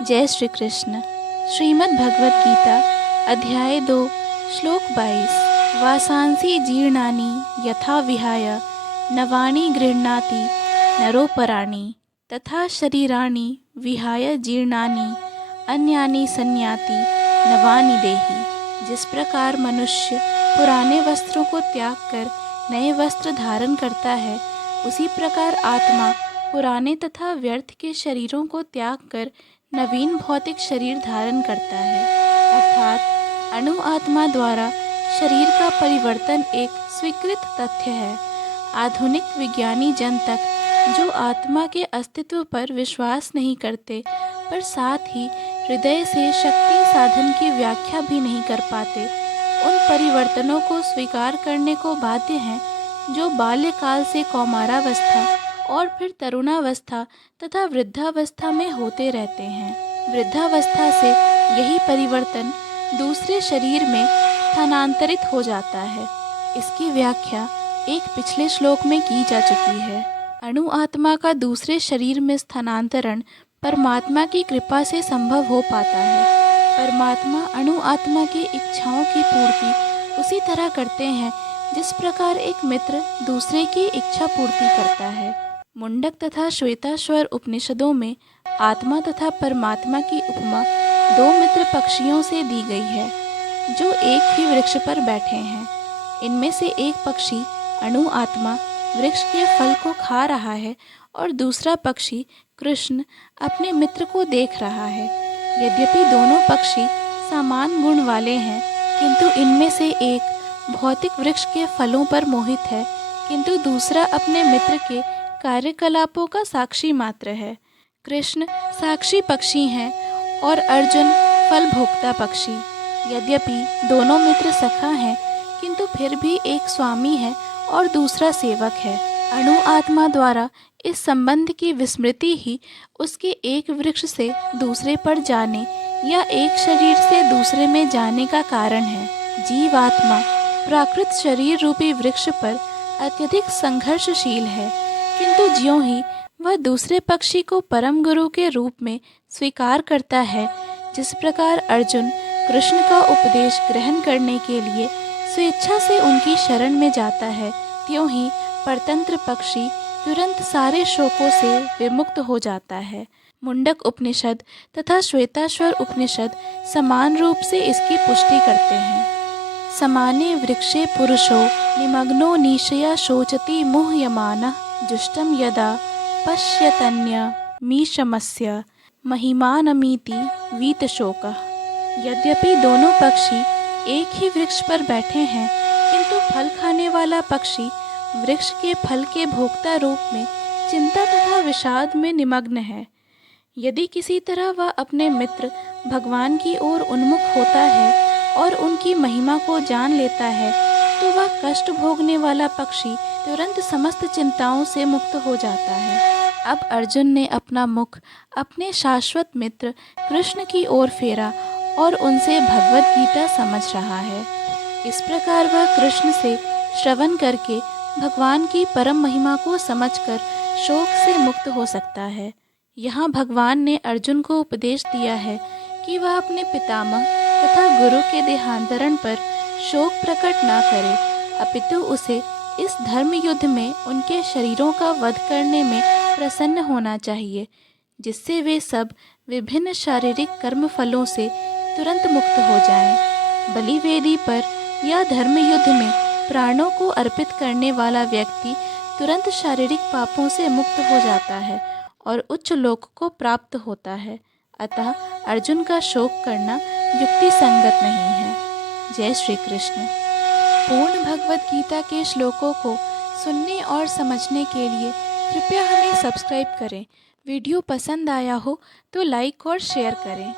जय श्री कृष्ण। श्रीमद् भगवत गीता अध्याय 2 श्लोक 22। वासांसि जीर्णानि यथा विहाय नवानि गृह्णाति नरोपराणि तथा शरीराणि विहाय जीर्णानि अन्यानि संयाति नवानि देहि। जिस प्रकार मनुष्य पुराने वस्त्रों को त्याग कर नए वस्त्र धारण करता है, उसी प्रकार आत्मा पुराने तथा व्यर्थ के शरीरों को त्याग कर नवीन भौतिक शरीर धारण करता है। अर्थात अणु आत्मा द्वारा शरीर का परिवर्तन एक स्वीकृत तथ्य है। आधुनिक विज्ञानी जन तक जो आत्मा के अस्तित्व पर विश्वास नहीं करते, पर साथ ही हृदय से शक्ति साधन की व्याख्या भी नहीं कर पाते, उन परिवर्तनों को स्वीकार करने को बाध्य हैं जो बाल्यकाल से कौमारावस्था और फिर तरुणावस्था तथा वृद्धावस्था में होते रहते हैं। वृद्धावस्था से यही परिवर्तन दूसरे शरीर में स्थानांतरित हो जाता है। इसकी व्याख्या एक पिछले श्लोक में की जा चुकी है। अणु आत्मा का दूसरे शरीर में स्थानांतरण परमात्मा की कृपा से संभव हो पाता है। परमात्मा अणु आत्मा की इच्छाओं की पूर्ति उसी तरह करते हैं जिस प्रकार एक मित्र दूसरे की इच्छा पूर्ति करता है। मुंडक तथा श्वेताश्वर उपनिषदों में आत्मा तथा परमात्मा की उपमा दो मित्र पक्षियों से दी गई है, जो एक ही वृक्ष पर बैठे हैं। इनमें से एक पक्षी अणु आत्मा वृक्ष के फल को खा रहा है और दूसरा पक्षी कृष्ण अपने मित्र को देख रहा है। यद्यपि दोनों पक्षी समान गुण वाले हैं, किंतु इनमें से एक भौतिक वृक्ष के फलों पर मोहित है, किंतु दूसरा अपने मित्र के कार्यकलापों का साक्षी मात्र है। कृष्ण साक्षी पक्षी हैं और अर्जुन फल भोक्ता पक्षी। यद्यपि दोनों मित्र सखा हैं, किंतु फिर भी एक स्वामी है और दूसरा सेवक है। अणु आत्मा द्वारा इस संबंध की विस्मृति ही उसके एक वृक्ष से दूसरे पर जाने या एक शरीर से दूसरे में जाने का कारण है। जीवात्मा प्राकृत शरीर रूपी वृक्ष पर अत्यधिक संघर्षशील है, किंतु ज्यों ही वह दूसरे पक्षी को परम गुरु के रूप में स्वीकार करता है, जिस प्रकार अर्जुन कृष्ण का उपदेश ग्रहण करने के लिए स्वेच्छा से उनकी शरण में जाता है, त्यों ही परतंत्र पक्षी तुरंत सारे शोकों से विमुक्त हो जाता है। मुंडक उपनिषद तथा श्वेताश्वर उपनिषद समान रूप से इसकी पुष्टि करते हैं। समाने वृक्षे पुरुषो निमग्नो निशया शोचति मुह्यमानः जुष्टं यदा पश्यतन्यमीशमस्य महिमानमीति वीतशोकः। यद्यपि दोनों पक्षी एक ही वृक्ष पर बैठे हैं, किंतु फल खाने वाला पक्षी वृक्ष के फल के भोक्ता रूप में चिंता तथा विषाद में निमग्न है। यदि किसी तरह वह अपने मित्र भगवान की ओर उन्मुख होता है और उनकी महिमा को जान लेता है, तो वह कष्ट भोगने वाला पक्षी तुरंत समस्त चिंताओं से मुक्त हो जाता है। अब अर्जुन ने अपना मुख अपने शाश्वत मित्र कृष्ण की ओर फेरा और उनसे भगवत गीता समझ रहा है। इस प्रकार वह कृष्ण से श्रवण करके भगवान की परम महिमा को समझकर शोक से मुक्त हो सकता है। यहाँ भगवान ने अर्जुन को उपदेश दिया है कि वह अपने पितामह तथा गुरु के देहांतरण पर शोक प्रकट ना करे, अपितु उसे इस धर्म युद्ध में उनके शरीरों का वध करने में प्रसन्न होना चाहिए, जिससे वे सब विभिन्न शारीरिक कर्म फलों से तुरंत मुक्त हो जाएं। बलिवेदी पर या धर्म युद्ध में प्राणों को अर्पित करने वाला व्यक्ति तुरंत शारीरिक पापों से मुक्त हो जाता है और उच्च लोक को प्राप्त होता है। अतः अर्जुन का शोक करना युक्ति संगत नहीं है। जय श्री कृष्ण। पूर्ण भगवत गीता के श्लोकों को सुनने और समझने के लिए कृपया हमें सब्सक्राइब करें। वीडियो पसंद आया हो तो लाइक और शेयर करें।